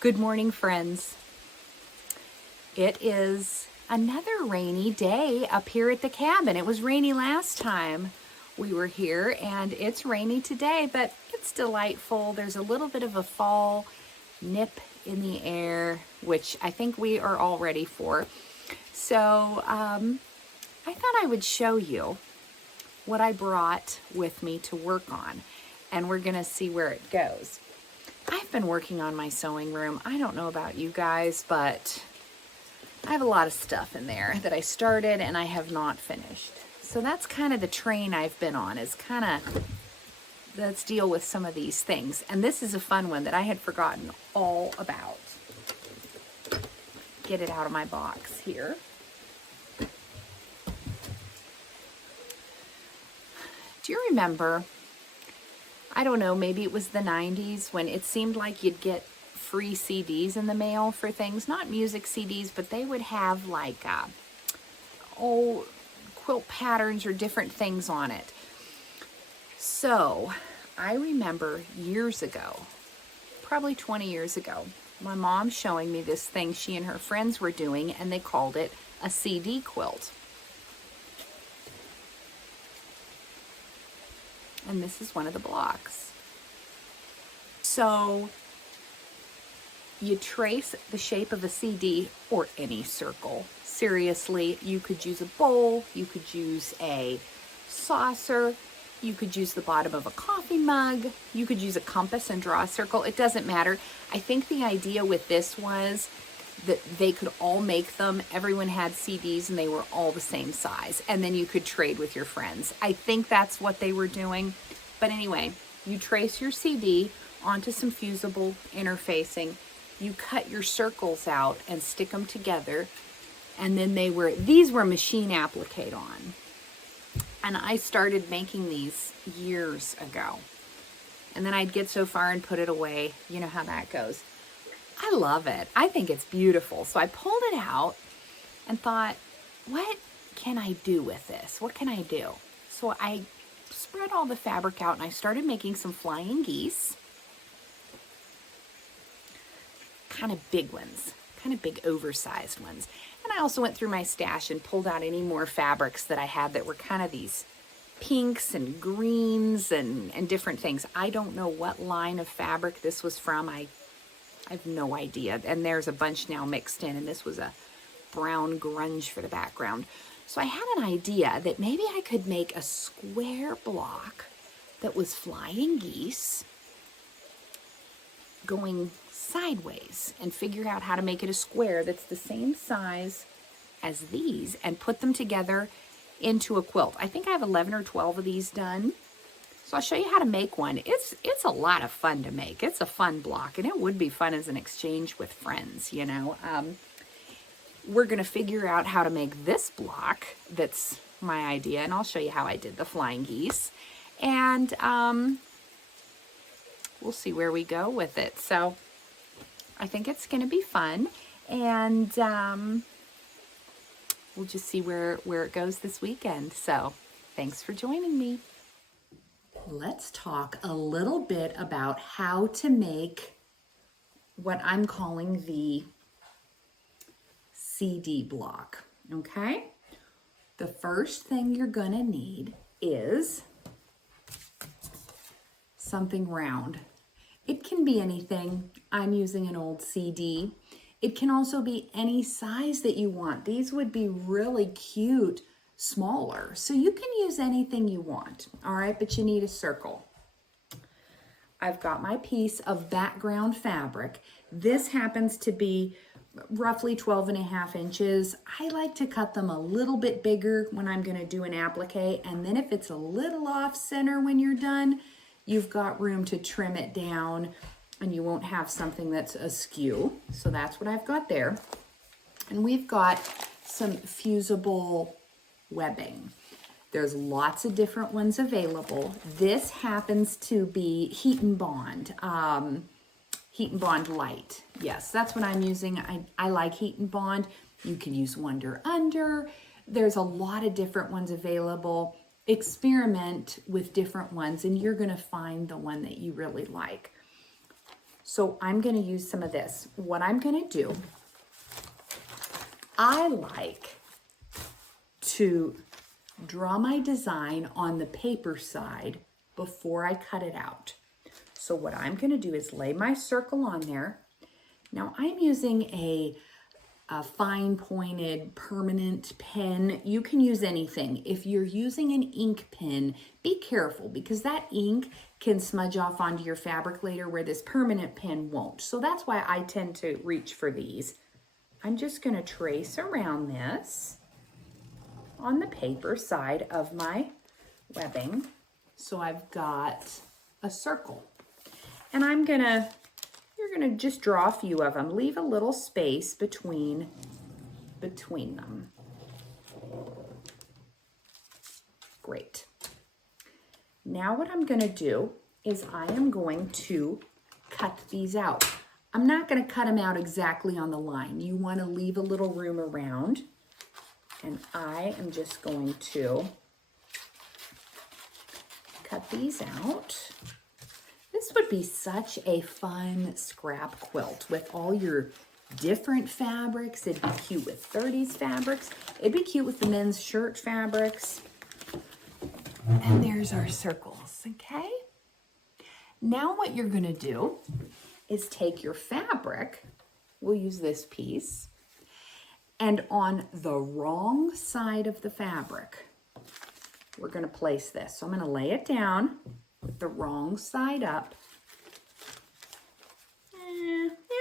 Good morning, friends. It is another rainy day up here at the cabin. It was rainy last time we were here, and it's rainy today, but it's delightful. There's a little bit of a fall nip in the air, which I think we are all ready for. So I thought I would show you what I brought with me to work on, and we're gonna see where it goes. I've been working on my sewing room. I don't know about you guys, but I have a lot of stuff in there that I started and I have not finished. So that's kind of the train I've been on, is kind of, let's deal with some of these things. And this is a fun one that I had forgotten all about. Get it out of my box here. Do you remember, I don't know, maybe it was the 90s when it seemed like you'd get free CDs in the mail for things, not music CDs, but they would have like, quilt patterns or different things on it. So I remember years ago, probably 20 years ago, my mom showing me this thing she and her friends were doing, and they called it a CD quilt. And this is one of the blocks. So you trace the shape of a CD or any circle. Seriously, you could use a bowl, you could use a saucer, you could use the bottom of a coffee mug, you could use a compass and draw a circle. It doesn't matter. I think the idea with this was that they could all make them. Everyone had CDs and they were all the same size. And then you could trade with your friends. I think that's what they were doing. But anyway, you trace your CD onto some fusible interfacing. You cut your circles out and stick them together. And then these were machine appliqued on. And I started making these years ago. And then I'd get so far and put it away. You know how that goes. I love it. I think it's beautiful. So I pulled it out and thought, what can I do with this? What can I do? So I spread all the fabric out and I started making some flying geese. Kind of big ones, kind of big oversized ones. And I also went through my stash and pulled out any more fabrics that I had that were kind of these pinks and greens and different things. I don't know what line of fabric this was from. I have no idea. And there's a bunch now mixed in, and this was a brown grunge for the background. So I had an idea that maybe I could make a square block that was flying geese going sideways, and figure out how to make it a square that's the same size as these and put them together into a quilt. I think I have 11 or 12 of these done. So I'll show you how to make one. It's a lot of fun to make. It's a fun block, and it would be fun as an exchange with friends, you know. We're going to figure out how to make this block. That's my idea, and I'll show you how I did the flying geese. And we'll see where we go with it. So I think it's going to be fun, and we'll just see where it goes this weekend. So thanks for joining me. Let's talk a little bit about how to make what I'm calling the CD block, okay? The first thing you're gonna need is something round. It can be anything. I'm using an old CD. It can also be any size that you want. These would be really cute smaller. So you can use anything you want, all right? But you need a circle. I've got my piece of background fabric. This happens to be roughly 12.5 inches. I like to cut them a little bit bigger when I'm gonna do an applique, and then if it's a little off center when you're done, you've got room to trim it down and you won't have something that's askew. So that's what I've got there. And we've got some fusible webbing. There's lots of different ones available. This happens to be Heat and Bond Light. Yes, that's what I'm using. I like Heat and Bond. You can use Wonder Under. There's a lot of different ones available. Experiment with different ones and you're gonna find the one that you really like. So I'm gonna use some of this. What I'm gonna do, I like to draw my design on the paper side before I cut it out. So what I'm gonna do is lay my circle on there. Now I'm using a fine pointed permanent pen. You can use anything. If you're using an ink pen, be careful because that ink can smudge off onto your fabric later where this permanent pen won't. So that's why I tend to reach for these. I'm just gonna trace around this on the paper side of my webbing. So I've got a circle. And you're gonna just draw a few of them. Leave a little space between them. Great. Now what I'm gonna do is I am going to cut these out. I'm not gonna cut them out exactly on the line. You wanna leave a little room around. And I am just going to cut these out. This would be such a fun scrap quilt with all your different fabrics. It'd be cute with 30s fabrics. It'd be cute with the men's shirt fabrics. And there's our circles, okay? Now what you're gonna do is take your fabric, we'll use this piece, and on the wrong side of the fabric, we're gonna place this. So I'm gonna lay it down with the wrong side up.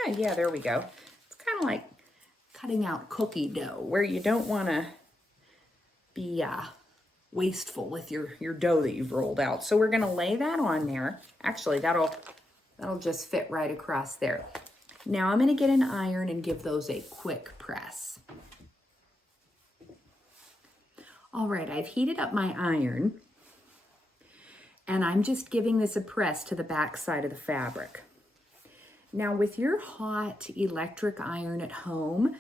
Yeah, there we go. It's kind of like cutting out cookie dough where you don't wanna be wasteful with your dough that you've rolled out. So we're gonna lay that on there. Actually, that'll just fit right across there. Now I'm gonna get an iron and give those a quick press. All right, I've heated up my iron and I'm just giving this a press to the back side of the fabric. Now with your hot electric iron at home,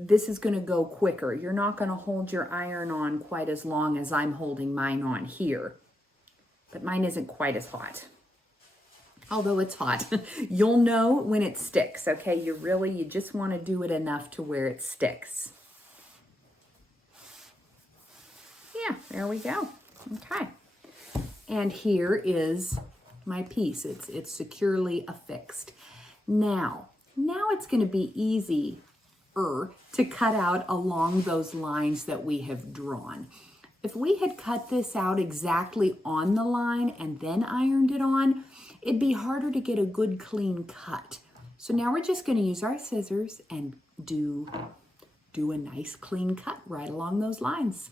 this is gonna go quicker. You're not gonna hold your iron on quite as long as I'm holding mine on here, but mine isn't quite as hot. Although it's hot. You'll know when it sticks, okay? You just wanna do it enough to where it sticks. Yeah, there we go, okay. And here is my piece. It's securely affixed. Now it's gonna be easier to cut out along those lines that we have drawn. If we had cut this out exactly on the line and then ironed it on, it'd be harder to get a good clean cut. So now we're just gonna use our scissors and do a nice clean cut right along those lines.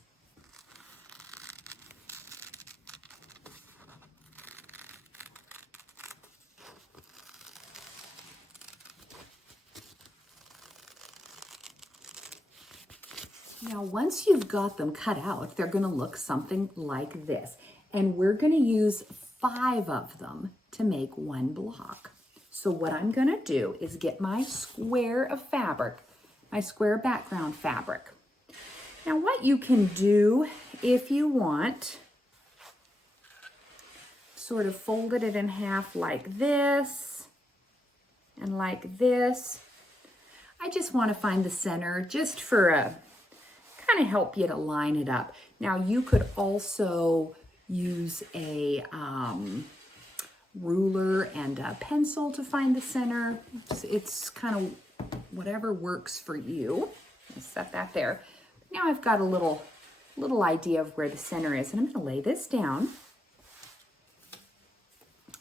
Now, once you've got them cut out, they're gonna look something like this. And we're gonna use 5 of them to make one block. So what I'm gonna do is get my square of fabric, my square background fabric. Now what you can do if you want, sort of folded it in half like this and like this. I just wanna find the center just for a kind of help you to line it up. Now you could also use a ruler and a pencil to find the center. It's kind of whatever works for you. I'll set that there. Now I've got a little idea of where the center is, and I'm gonna lay this down.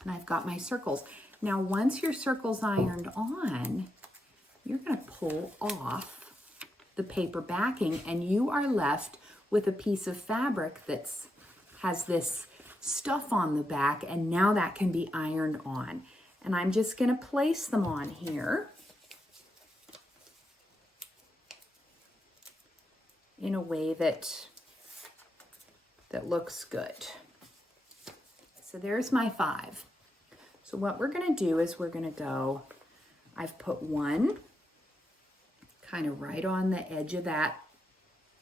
And I've got my circles. Now once your circle's ironed on, you're gonna pull off the paper backing, and you are left with a piece of fabric that has this stuff on the back, and now that can be ironed on. And I'm just gonna place them on here in a way that looks good. So there's my 5. So what we're gonna do is we're gonna go, I've put 1 kind of right on the edge of that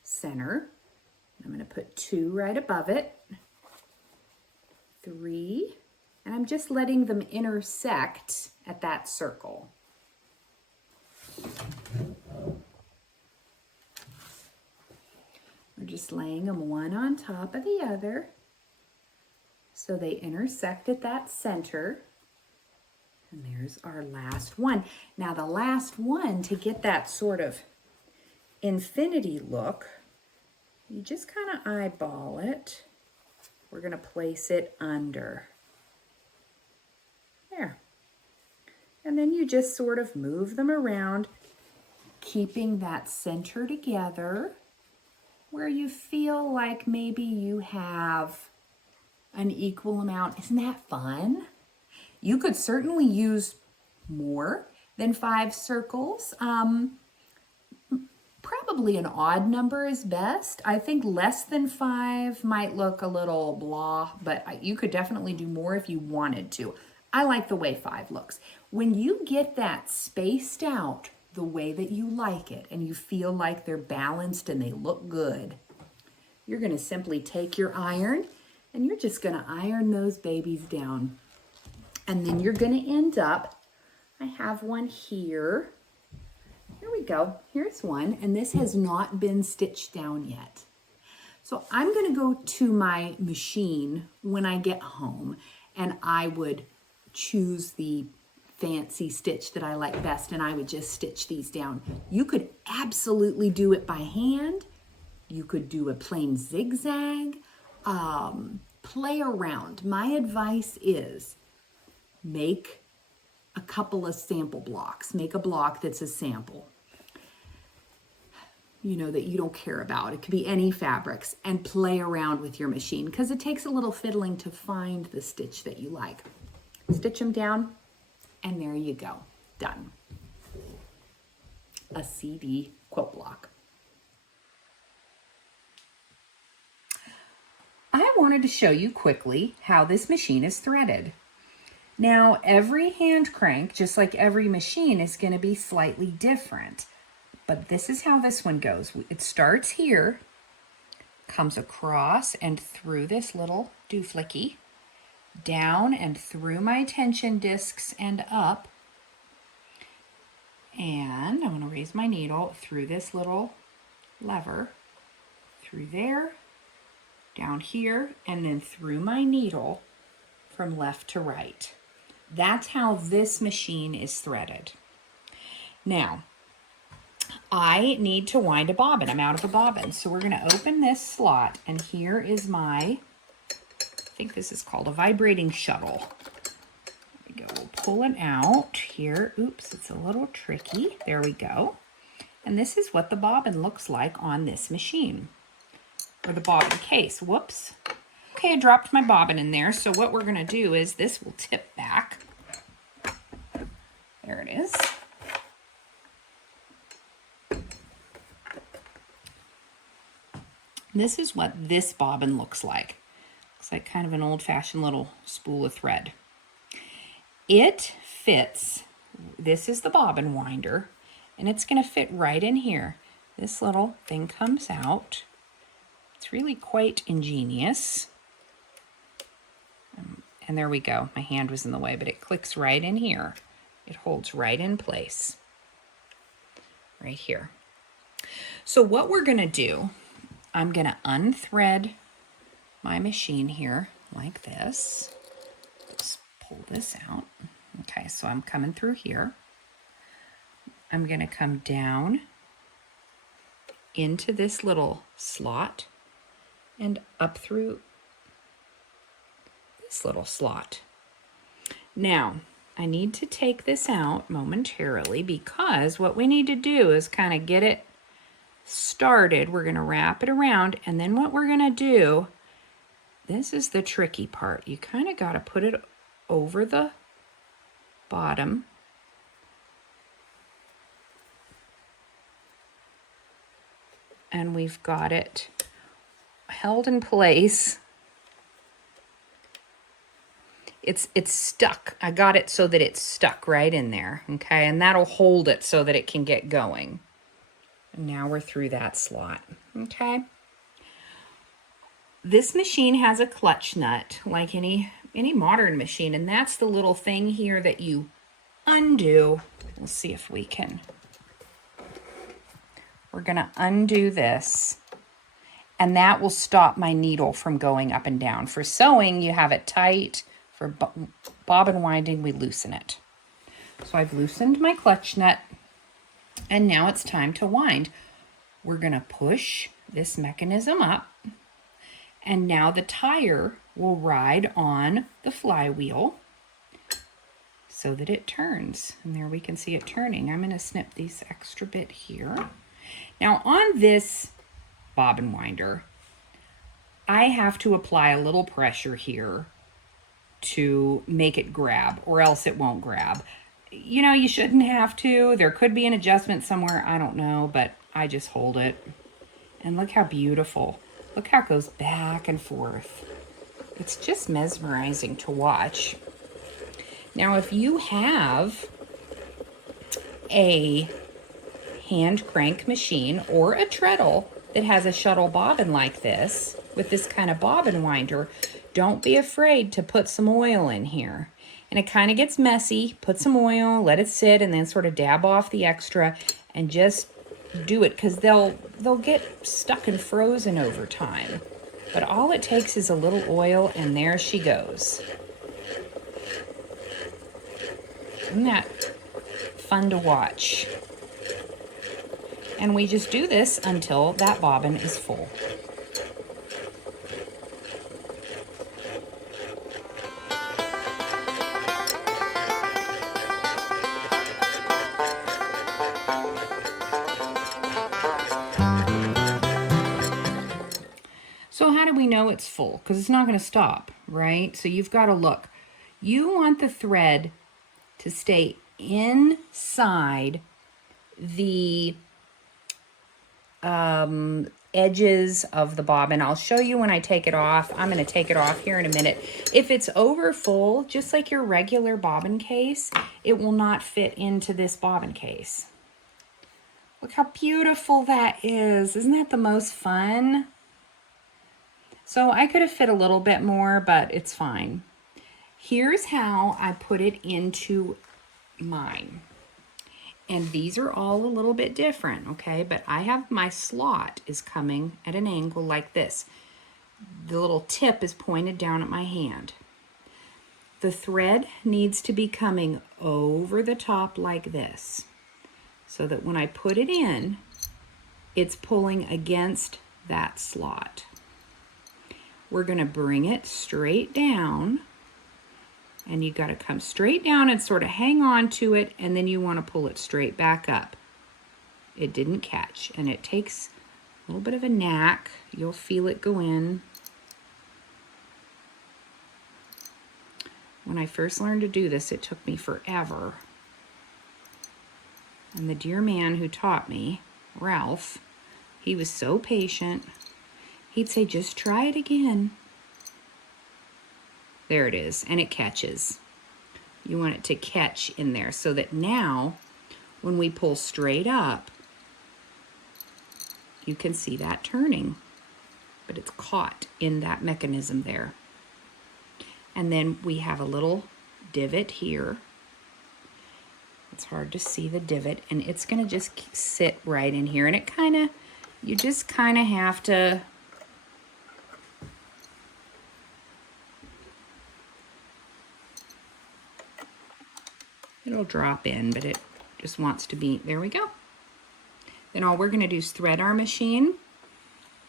center. I'm going to put 2 right above it, 3, And I'm just letting them intersect at that circle. We're just laying them one on top of the other so they intersect at that center. And there's our last one. Now the last one, to get that sort of infinity look, you just kind of eyeball it. We're going to place it under. There. And then you just sort of move them around, keeping that center together where you feel like maybe you have an equal amount. Isn't that fun? You could certainly use more than 5 circles. Probably an odd number is best. I think less than 5 might look a little blah, but you could definitely do more if you wanted to. I like the way 5 looks. When you get that spaced out the way that you like it and you feel like they're balanced and they look good, you're going to simply take your iron and you're just going to iron those babies down. And then you're going to end up, I have one here. Here we go. Here's one, and this has not been stitched down yet. So I'm going to go to my machine when I get home, and I would choose the fancy stitch that I like best, and I would just stitch these down. You could absolutely do it by hand. You could do a plain zigzag. Play around. My advice is make a couple of sample blocks. Make a block that's a sample, you know, that you don't care about. It could be any fabrics, and play around with your machine because it takes a little fiddling to find the stitch that you like. Stitch them down, and there you go. Done. A CD quilt block. I wanted to show you quickly how this machine is threaded. Now, every hand crank, just like every machine, is going to be slightly different. But this is how this one goes. It starts here, comes across and through this little dooflicky, down and through my tension discs and up. And I'm going to raise my needle through this little lever, through there, down here, and then through my needle from left to right. That's how this machine is threaded. Now, I need to wind a bobbin. I'm out of a bobbin. So we're going to open this slot, and here is my, I think this is called a vibrating shuttle. There we go. We'll pull it out here. Oops, it's a little tricky. There we go. And this is what the bobbin looks like on this machine, or the bobbin case. Whoops. Okay, I dropped my bobbin in there. So what we're going to do is this will tip back. There it is. This is what this bobbin looks like. Looks like kind of an old-fashioned little spool of thread. It fits, this is the bobbin winder, and it's going to fit right in here. This little thing comes out. It's really quite ingenious. And there we go. My hand was in the way, but it clicks right in here. It holds right in place. Right here. So what we're going to do, I'm going to unthread my machine here like this. Let's pull this out. Okay, so I'm coming through here. I'm going to come down into this little slot and up through this little slot. Now, I need to take this out momentarily because what we need to do is kind of get it started. We're going to wrap it around, and then what we're going to do, this is the tricky part. You kind of got to put it over the bottom. And we've got it held in place. It's stuck. I got it so that it's stuck right in there, okay? And that'll hold it so that it can get going. And now we're through that slot, okay? This machine has a clutch nut, like any any modern machine. And that's the little thing here that you undo. We'll see if we can. We're gonna undo this, and that will stop my needle from going up and down. For sewing, you have it tight. For bobbin winding, we loosen it. So I've loosened my clutch nut, and now it's time to wind. We're gonna push this mechanism up, and now the tire will ride on the flywheel so that it turns. And there we can see it turning. I'm gonna snip this extra bit here. Now on this bobbin winder, I have to apply a little pressure here to make it grab, or else it won't grab. You know, you shouldn't have to. There could be an adjustment somewhere, I don't know, but I just hold it. And look how beautiful. Look how it goes back and forth. It's just mesmerizing to watch. Now, if you have a hand crank machine or a treadle that has a shuttle bobbin like this, with this kind of bobbin winder, don't be afraid to put some oil in here. And it kind of gets messy. Put some oil, let it sit, and then sort of dab off the extra and just do it, because they'll get stuck and frozen over time. But all it takes is a little oil, and there she goes. Isn't that fun to watch? And we just do this until that bobbin is full. So how do we know it's full? Because it's not going to stop, right? So you've got to look. You want the thread to stay inside the edges of the bobbin. I'll show you when I take it off. I'm going to take it off here in a minute. If it's over full, just like your regular bobbin case, it will not fit into this bobbin case. Look how beautiful that is. Isn't that the most fun? So I could have fit a little bit more, but it's fine. Here's how I put it into mine. And these are all a little bit different, okay? But I have my slot is coming at an angle like this. The little tip is pointed down at my hand. The thread needs to be coming over the top like this, so that when I put it in, it's pulling against that slot. We're gonna bring it straight down, and you gotta come straight down and sort of hang on to it, and then you wanna pull it straight back up. It didn't catch, and it takes a little bit of a knack. You'll feel it go in. When I first learned to do this, it took me forever. And the dear man who taught me, Ralph, he was so patient. He'd say, just try it again. There it is, and it catches. You want it to catch in there so that now, when we pull straight up, you can see that turning, but it's caught in that mechanism there. And then we have a little divot here. It's hard to see the divot, and it's gonna just sit right in here, and it kinda, you just kinda have to it'll drop in, but it just wants to be, there we go. Then all we're gonna do is thread our machine,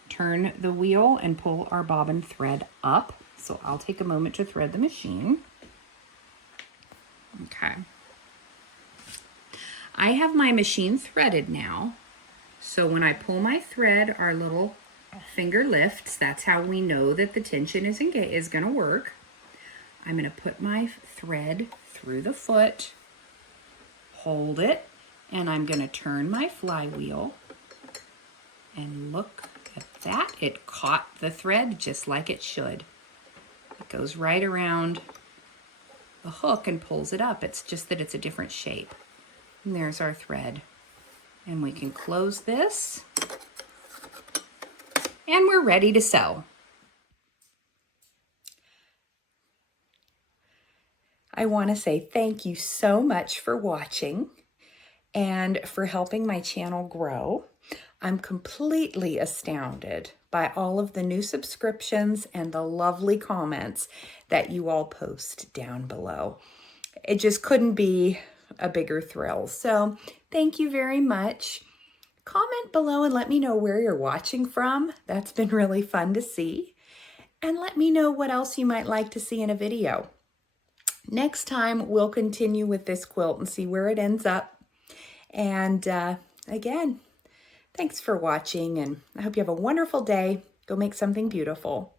turn the wheel, and pull our bobbin thread up. So I'll take a moment to thread the machine. Okay. I have my machine threaded now. So when I pull my thread, our little finger lifts. That's how we know that the tension is gonna work. I'm gonna put my thread through the foot, hold it, and I'm gonna turn my flywheel, and look at that. It caught the thread just like it should. It goes right around the hook and pulls it up. It's just that it's a different shape. And there's our thread. And we can close this. And we're ready to sew. I want to say thank you so much for watching and for helping my channel grow. I'm completely astounded by all of the new subscriptions and the lovely comments that you all post down below. It just couldn't be a bigger thrill. So thank you very much. Comment below and let me know where you're watching from. That's been really fun to see. And let me know what else you might like to see in a video. Next time, we'll continue with this quilt and see where it ends up. And again, thanks for watching, and I hope you have a wonderful day. Go make something beautiful.